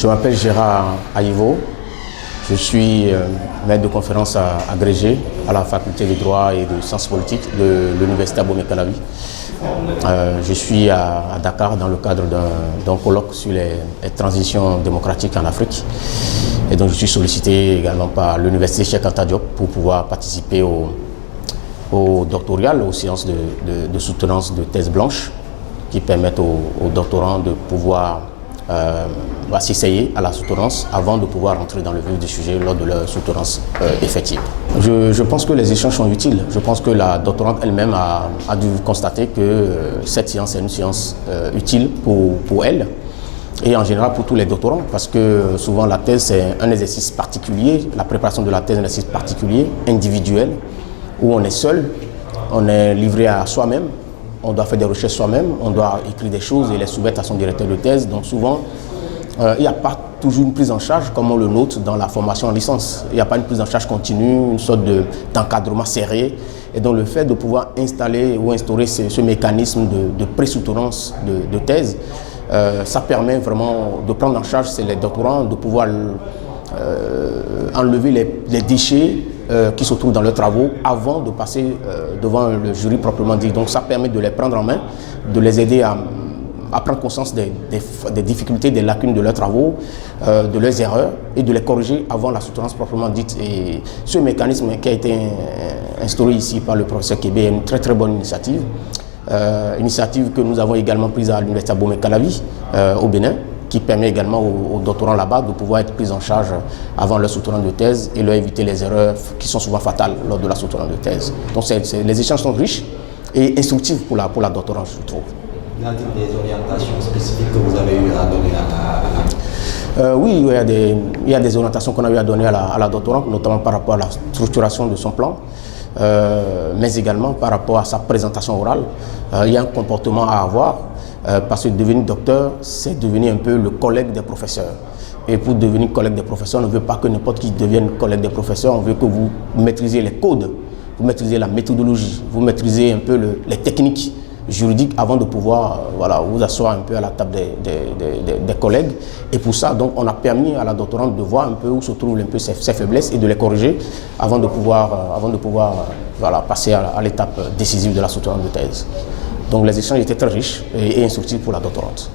Je m'appelle Gérard Aïvo, je suis maître de conférence agrégé à la faculté de droit et de sciences politiques de l'université Abomey Calavi. Je suis à Dakar dans le cadre d'un colloque sur les transitions démocratiques en Afrique. Et donc je suis sollicité également par l'université Cheikh Anta Diop pour pouvoir participer au doctoral, aux séances de soutenance de thèses blanches qui permettent aux doctorants de pouvoir s'essayer à la soutenance avant de pouvoir entrer dans le vif du sujet lors de leur soutenance effective. Je pense que les échanges sont utiles. Je pense que la doctorante elle-même a dû constater que cette séance est une séance utile pour elle et en général pour tous les doctorants, parce que souvent la thèse c'est un exercice particulier, la préparation de la thèse est un exercice particulier, individuel, où on est seul, on est livré à soi-même. On doit faire des recherches soi-même, on doit écrire des choses et les soumettre à son directeur de thèse. Donc souvent, il n'y a pas toujours une prise en charge comme on le note dans la formation en licence. Il n'y a pas une prise en charge continue, une sorte d'encadrement serré. Et donc le fait de pouvoir installer ou instaurer ce mécanisme de pré-soutenance de thèse, ça permet vraiment de prendre en charge les doctorants, de pouvoir enlever les déchets qui se trouvent dans leurs travaux avant de passer devant le jury proprement dit. Donc ça permet de les prendre en main, de les aider à prendre conscience des difficultés, des lacunes de leurs travaux, de leurs erreurs et de les corriger avant la soutenance proprement dite. Et ce mécanisme qui a été instauré ici par le professeur Kébé est une très très bonne initiative. Initiative que nous avons également prise à l'université Abomey Calavi au Bénin, qui permet également aux doctorants là-bas de pouvoir être pris en charge avant leur soutenance de thèse et leur éviter les erreurs qui sont souvent fatales lors de la soutenance de thèse. Donc les échanges sont riches et instructifs pour la doctorante, je trouve. Y a-t-il des orientations spécifiques que vous avez eu à donner à oui, il y a des orientations qu'on a eu à donner à la doctorante, notamment par rapport à la structuration de son plan, mais également par rapport à sa présentation orale. Il y a un comportement à avoir, parce que devenir docteur, c'est devenir un peu le collègue des professeurs. Et pour devenir collègue des professeurs, on ne veut pas que n'importe qui devienne collègue des professeurs, on veut que vous maîtrisiez les codes, vous maîtrisez la méthodologie, vous maîtrisez un peu les techniques juridiques avant de pouvoir vous asseoir un peu à la table des collègues. Et pour ça, donc, on a permis à la doctorante de voir un peu où se trouvent un peu ses faiblesses et de les corriger avant de pouvoir passer à l'étape décisive de la soutenance de thèse. Donc les échanges étaient très riches et instructifs pour la doctorante.